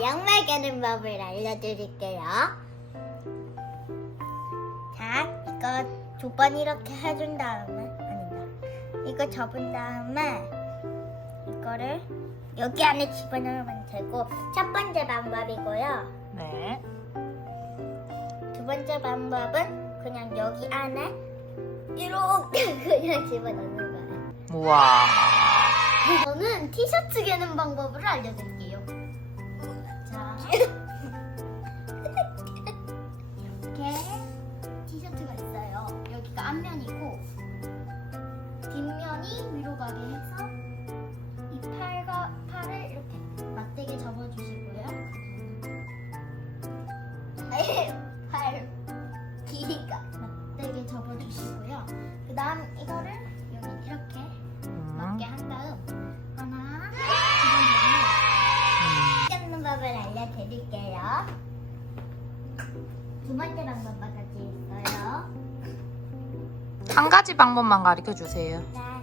양말 깨는 법을 알려드릴게요. 자, 이거 두 번 이렇게 해준 다음에, 아니다. 이거 접은 다음에, 이거를 여기 안에 집어넣으면 되고, 첫 번째 방법이고요. 네. 두 번째 방법은 그냥 여기 안에 이렇게 그냥 집어넣는 거예요. 우와. 저는 티셔츠 개는 방법을 알려드릴게요. 앞면이고 뒷면이 위로 가게 해서 이 팔과 팔을 이렇게 맞대게 접어주시고요. 팔 길이가 맞대게 접어주시고요. 그다음 이거를 여기 이렇게 음. 맞게 한 다음 하나 음. 뜯는 법을 알려드릴게요. 두 번째 같이 있어요. 한 가지 방법만 가르쳐 주세요. 자,